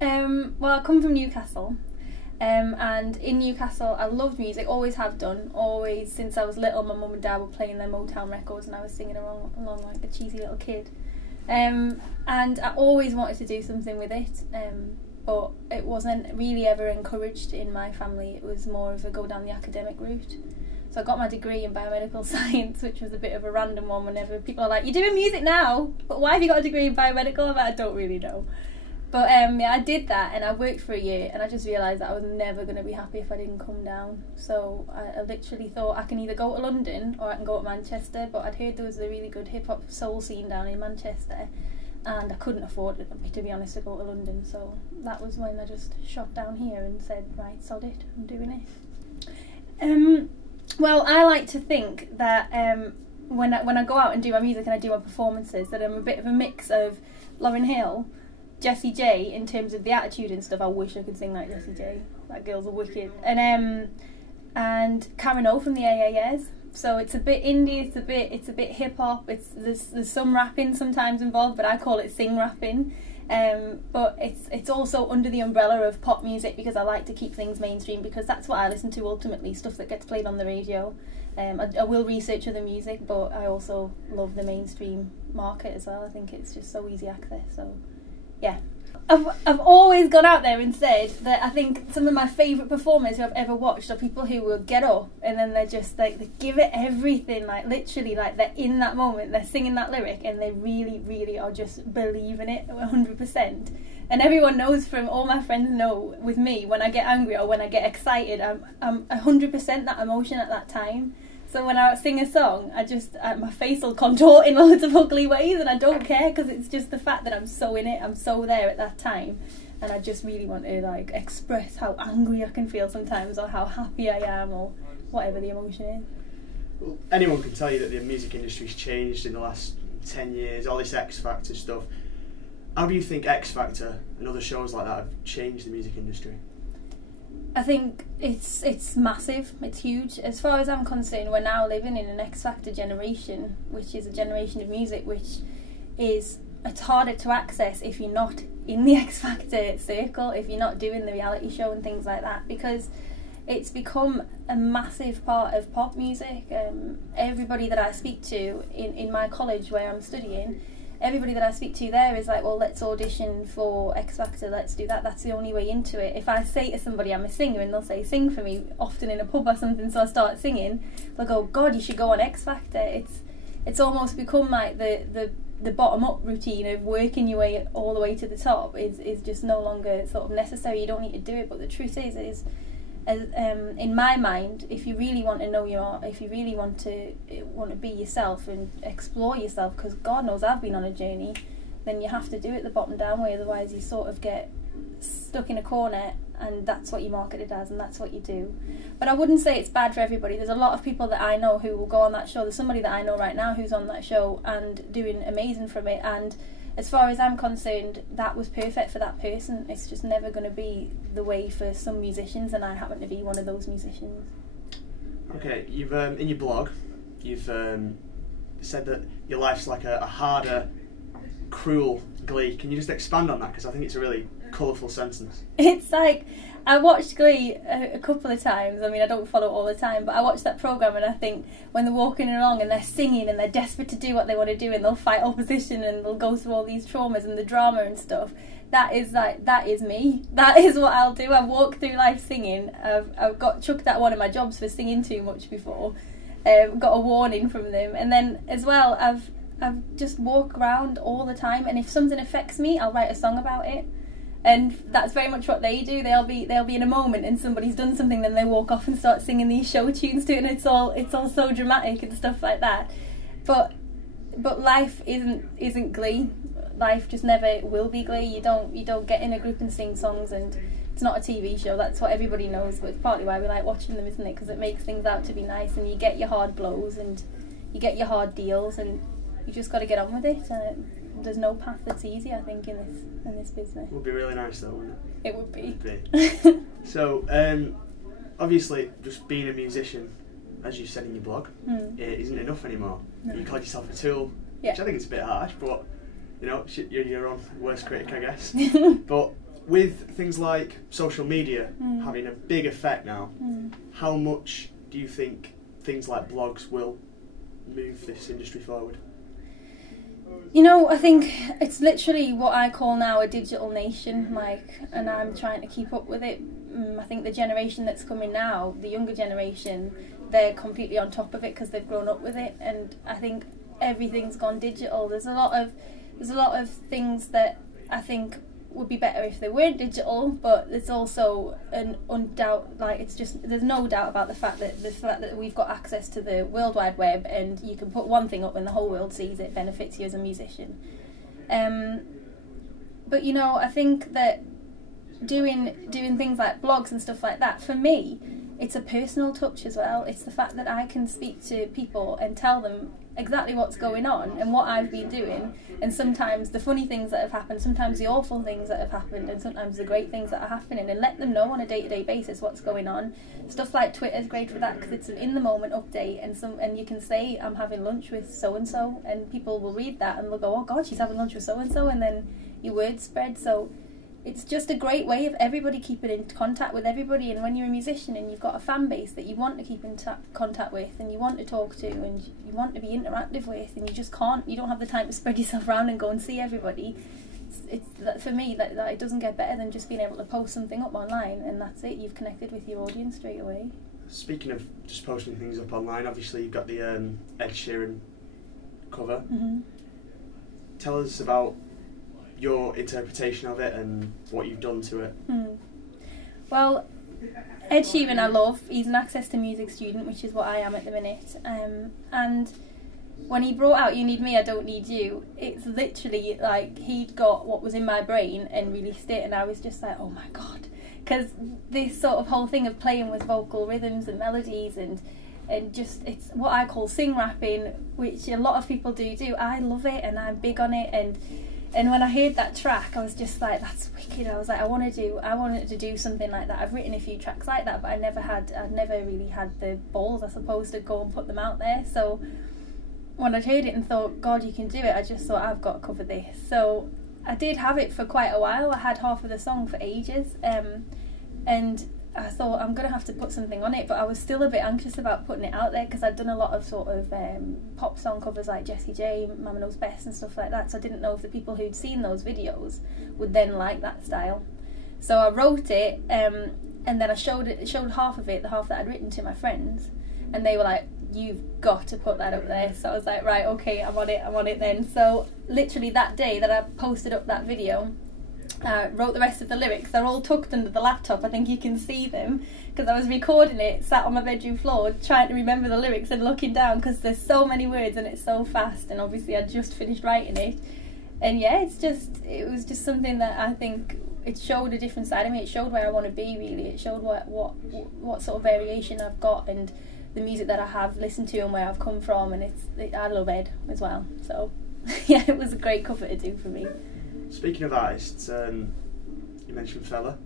Well, I come from Newcastle, and in Newcastle I loved music, always have done, always since I was little. My mum and dad were playing their Motown records and I was singing along like a cheesy little kid. And I always wanted to do something with it, but it wasn't really ever encouraged in my family. It was more of a go down the academic route. So I got my degree in biomedical science, which was a bit of a random one. Whenever people are like, "You're doing music now, but why have you got a degree in biomedical?" I'm like, I don't really know. But yeah, I did that and I worked for a year and I just realised that I was never going to be happy if I didn't come down. So I literally thought I can either go to London or I can go to Manchester, but I'd heard there was a really good hip-hop soul scene down in Manchester and I couldn't afford it, to be honest, to go to London. So that was when I just shot down here and said, right, sod it, I'm doing it. Well, I like to think that when I go out and do my music and I do my performances, that I'm a bit of a mix of Lauryn Hill, Jessie J in terms of the attitude and stuff. I wish I could sing like Jessie J. That girl's a wicked. And Karen O from the AAS. So it's a bit indie. It's a bit hip hop. There's some rapping sometimes involved, but I call it sing rapping. But it's also under the umbrella of pop music because I like to keep things mainstream because that's what I listen to ultimately. Stuff that gets played on the radio. I will research other music, but I also love the mainstream market as well. I think it's just so easy access. So. Yeah, I've always gone out there and said that I think some of my favourite performers who I've ever watched are people who will get up and then they're just like, they give it everything, like literally, like they're in that moment, they're singing that lyric and they really, really are just believing it 100%. And everyone knows, from all my friends know with me, when I get angry or when I get excited, I'm 100% that emotion at that time. So when I sing a song, my face will contort in loads of ugly ways and I don't care because it's just the fact that I'm so in it, I'm so there at that time. And I just really want to like express how angry I can feel sometimes or how happy I am or whatever the emotion is. Well, anyone can tell you that the music industry's changed in the last 10 years, all this X Factor stuff. How do you think X Factor and other shows like that have changed the music industry? I think it's massive, it's huge. As far as I'm concerned, we're now living in an X Factor generation, which is a generation of music which it's harder to access if you're not in the X Factor circle, if you're not doing the reality show and things like that, because it's become a massive part of pop music. Everybody that I speak to in my college where I'm studying, everybody that I speak to there is like, well, let's audition for X Factor, let's do that, that's the only way into it. If I say to somebody I'm a singer and they'll say sing for me, often in a pub or something, so I start singing, they'll go, God, you should go on X Factor. It's almost become like the bottom up routine of working your way all the way to the top is just no longer sort of necessary. You don't need to do it, but the truth is in my mind, if you really want to know if you really want to be yourself and explore yourself, because God knows I've been on a journey, then you have to do it the bottom down way, otherwise you sort of get stuck in a corner and that's what you marketed as and that's what you do. But I wouldn't say it's bad for everybody. There's a lot of people that I know who will go on that show. There's somebody that I know right now who's on that show and doing amazing from it, and as far as I'm concerned, that was perfect for that person. It's just never going to be the way for some musicians, and I happen to be one of those musicians. Okay, you've in your blog, you've said that your life's like a harder, cruel Glee. Can you just expand on that? Because I think it's a really colourful sentence. It's like, I watched Glee a couple of times. I mean, I don't follow it all the time, but I watched that programme and I think when they're walking along and they're singing and they're desperate to do what they want to do and they'll fight opposition and they'll go through all these traumas and the drama and stuff, that is me. That is what I'll do. I walk through life singing. I've got chucked at one of my jobs for singing too much before. Got a warning from them, and then as well I've just walk around all the time, and if something affects me, I'll write a song about it. And that's very much what they do. They'll be in a moment and somebody's done something, then they walk off and start singing these show tunes to it, and it's all so dramatic and stuff like that. But life isn't Glee. Life just never will be Glee. You don't get in a group and sing songs, and it's not a TV show. That's what everybody knows, but it's partly why we like watching them, isn't it? Because it makes things out to be nice, and you get your hard blows and you get your hard deals, and you just got to get on with it. And there's no path that's easy, I think, in this business. It would be really nice though, wouldn't it? It would be. So, obviously, just being a musician, as you said in your blog, it isn't enough anymore. No. You called yourself a tool, which I think is a bit harsh, but you know, you're your own worst critic, I guess. But with things like social media having a big effect now, how much do you think things like blogs will move this industry forward? You know, I think it's literally what I call now a digital nation, and I'm trying to keep up with it. I think the generation that's coming now, the younger generation, they're completely on top of it because they've grown up with it, and I think everything's gone digital. There's a lot of things that I think would be better if they weren't digital, but it's also an there's no doubt about the fact that we've got access to the World Wide Web, and you can put one thing up and the whole world sees it, benefits you as a musician. But you know, I think that doing things like blogs and stuff like that, for me, it's a personal touch as well. It's the fact that I can speak to people and tell them exactly what's going on and what I've been doing, and sometimes the funny things that have happened, sometimes the awful things that have happened, and sometimes the great things that are happening, and let them know on a day-to-day basis what's going on. Stuff like Twitter is great for that because it's an in-the-moment update, and you can say, I'm having lunch with so-and-so, and people will read that and they'll go, oh God, she's having lunch with so-and-so, and then your word spread. So it's just a great way of everybody keeping in contact with everybody. And when you're a musician and you've got a fan base that you want to keep in contact with, and you want to talk to, and you want to be interactive with, and you don't have the time to spread yourself around and go and see everybody, for me, that it doesn't get better than just being able to post something up online, and that's it. You've connected with your audience straight away. Speaking of just posting things up online, obviously you've got the Ed Sheeran cover. Tell us about your interpretation of it and what you've done to it. Well, Ed Sheeran I love. He's an Access to Music student, which is what I am at the minute, and when he brought out You Need Me, I Don't Need You, it's literally like he'd got what was in my brain and released it, and I was just like, oh my God, because this sort of whole thing of playing with vocal rhythms and melodies and just, it's what I call sing rapping, which a lot of people do. I love it and I'm big on it, and when I heard that track, I was just like, that's wicked. I was like, I wanted to do something like that. I've written a few tracks like that, but I'd never really had the balls, I suppose, to go and put them out there. So when I heard it and thought, God, you can do it, I just thought, I've got to cover this. So I did have it for quite a while. I had half of the song for ages, and I thought, I'm going to have to put something on it, but I was still a bit anxious about putting it out there because I'd done a lot of sort of pop song covers like Jessie J, Mama Knows Best and stuff like that, so I didn't know if the people who'd seen those videos would then like that style. So I wrote it, and then I showed half of it, the half that I'd written, to my friends, and they were like, you've got to put that up there. So I was like, right, okay, I'm on it then. So literally that day that I posted up that video, wrote the rest of the lyrics. They're all tucked under the laptop. I think you can see them because I was recording it, sat on my bedroom floor trying to remember the lyrics and looking down because there's so many words and it's so fast, and obviously I'd just finished writing it. And yeah, it was just something that I think it showed a different side of me. It showed where I want to be, really. It showed what sort of variation I've got and the music that I have listened to and where I've come from, and I love Ed as well. So yeah, it was a great cover to do for me. Speaking of artists, you mentioned Fella.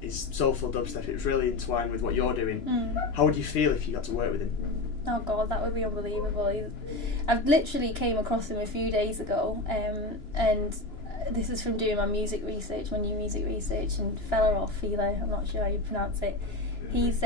His soulful dubstep, it was really entwined with what you're doing. How would you feel if you got to work with him? Oh God, that would be unbelievable. I've literally came across him a few days ago, and this is from doing my music research, my new music research, and Fella or Fela, I'm not sure how you pronounce it. He's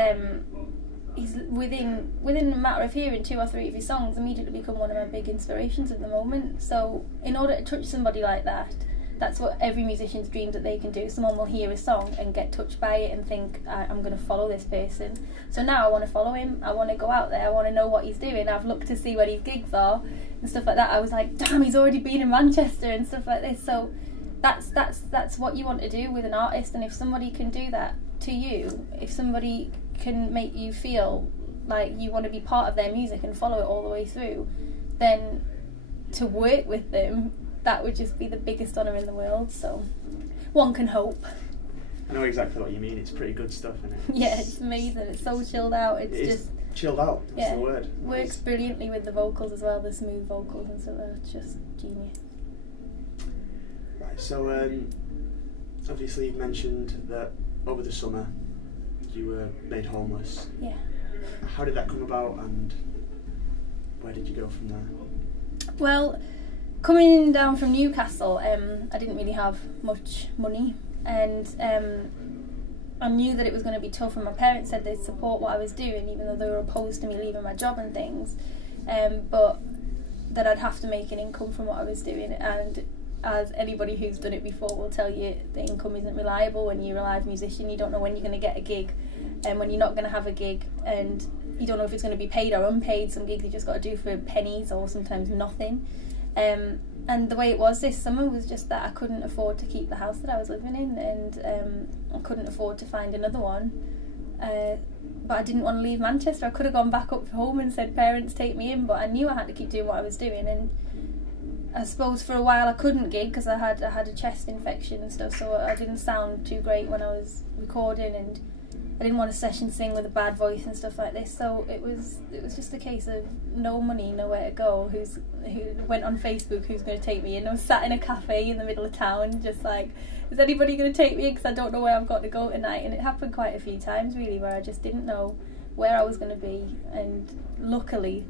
within a matter of hearing 2 or 3 of his songs, immediately become one of my big inspirations at the moment. So in order to touch somebody like that, that's what every musician's dreams that they can do. Someone will hear a song and get touched by it and think, I'm going to follow this person. So now I want to follow him, I want to go out there, I want to know what he's doing. I've looked to see where his gigs are and stuff like that. I was like, damn, he's already been in Manchester and stuff like this. So that's what you want to do with an artist, and if somebody can do that to you, if somebody can make you feel like you want to be part of their music and follow it all the way through, then to work with them, that would just be the biggest honour in the world. So one can hope. I know exactly what you mean. It's pretty good stuff, isn't it? Yeah, it's amazing. It's so chilled out. It's just chilled out. That's the word. Works brilliantly with the vocals as well, the smooth vocals and stuff. It's just genius. Right, so obviously you've mentioned that over the summer you were made homeless. Yeah. How did that come about, and where did you go from there? Well, coming down from Newcastle, I didn't really have much money, and I knew that it was going to be tough, and my parents said they'd support what I was doing even though they were opposed to me leaving my job and things, but that I'd have to make an income from what I was doing. And as anybody who's done it before will tell you, the income isn't reliable. When you're a live musician, you don't know when you're going to get a gig, and when you're not going to have a gig, and you don't know if it's going to be paid or unpaid. Some gigs you just got to do for pennies or sometimes nothing. And the way it was this summer was just that I couldn't afford to keep the house that I was living in, and I couldn't afford to find another one. But I didn't want to leave Manchester. I could have gone back up home and said, parents, take me in, but I knew I had to keep doing what I was doing. And I suppose for a while I couldn't gig because I had a chest infection and stuff, so I didn't sound too great when I was recording, and I didn't want to session sing with a bad voice and stuff like this. So it was just a case of no money, nowhere to go. Who went on Facebook, who's going to take me in? I was sat in a cafe in the middle of town, just like, is anybody going to take me in? Because I don't know where I've got to go tonight. And it happened quite a few times really, where I just didn't know where I was going to be. And luckily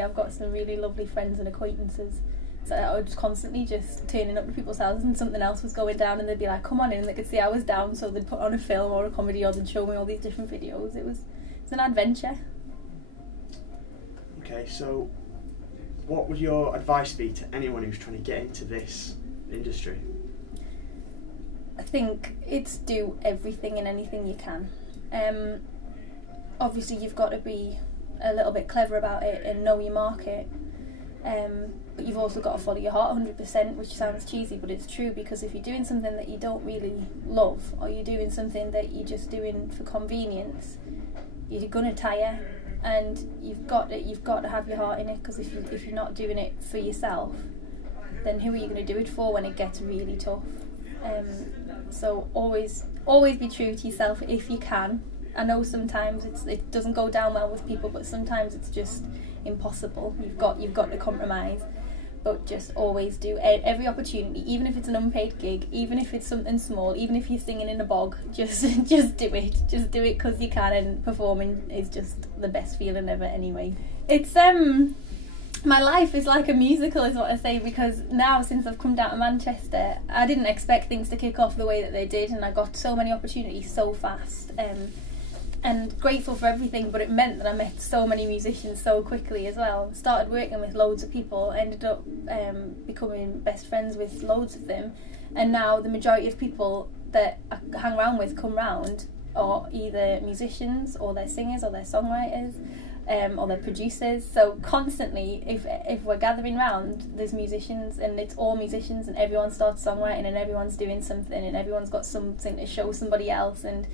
I've got some really lovely friends and acquaintances. So I was constantly just turning up to people's houses and something else was going down, and they'd be like, come on in, and they could see I was down, so they'd put on a film or a comedy, or they'd show me all these different videos. It's an adventure. Okay, so what would your advice be to anyone who's trying to get into this industry? I think it's do everything and anything you can. Obviously you've got to be a little bit clever about it and know your market. But you've also got to follow your heart 100%, which sounds cheesy, but it's true, because if you're doing something that you don't really love, or you're doing something that you're just doing for convenience, you're gonna tire, and you've got to have your heart in it, because if you're not doing it for yourself, then who are you going to do it for when it gets really tough? So always be true to yourself if you can. I know sometimes it doesn't go down well with people, but sometimes it's just impossible. You've got to compromise, but just always do every opportunity, even if it's an unpaid gig, even if it's something small, even if you're singing in a bog, just do it because you can, and performing is just the best feeling ever anyway. It's my life is like a musical, is what I say, because now, since I've come down to Manchester, I didn't expect things to kick off the way that they did, and I got so many opportunities so fast, and grateful for everything, but it meant that I met so many musicians so quickly as well. Started working with loads of people, ended up becoming best friends with loads of them, and now the majority of people that I hang around with come round are either musicians, or they're singers, or they're songwriters, or they're producers. So constantly, if we're gathering round, there's musicians, and it's all musicians, and everyone starts songwriting, and everyone's doing something, and everyone's got something to show somebody else, and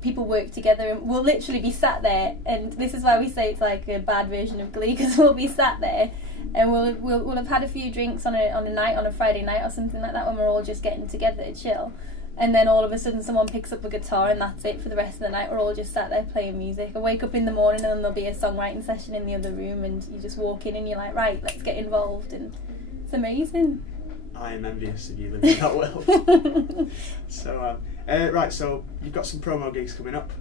people work together, and we'll literally be sat there, and this is why we say it's like a bad version of Glee, because we'll be sat there and we'll have had a few drinks on a Friday night or something like that, when we're all just getting together to chill, and then all of a sudden someone picks up a guitar, and that's it for the rest of the night. We're all just sat there playing music. I wake up in the morning, and then there'll be a songwriting session in the other room, and you just walk in and you're like, right, let's get involved, and it's amazing. I am envious of you living that well. So right, so you've got some promo gigs coming up.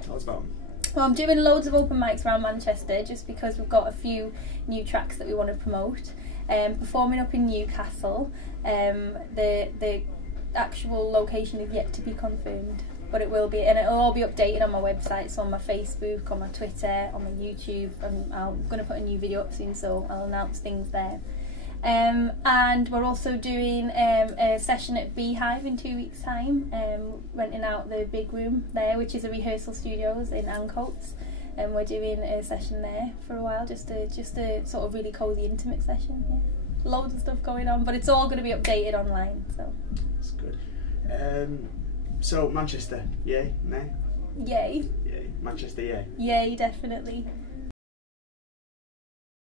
Tell us about them. Well, I'm doing loads of open mics around Manchester, just because we've got a few new tracks that we want to promote. Performing up in Newcastle. The actual location is yet to be confirmed, but it will be, and it'll all be updated on my website, so on my Facebook, on my Twitter, on my YouTube, and I'm going to put a new video up soon, so I'll announce things there. And we're also doing a session at Beehive in 2 weeks' time, renting out the big room there, which is a rehearsal studios in Ancoats, and we're doing a session there for a while, just a sort of really cosy, intimate session. Yeah. Loads of stuff going on, but it's all going to be updated online. So that's good. So Manchester, yay, nay? Yay. Yay. Manchester, yay. Yay, definitely.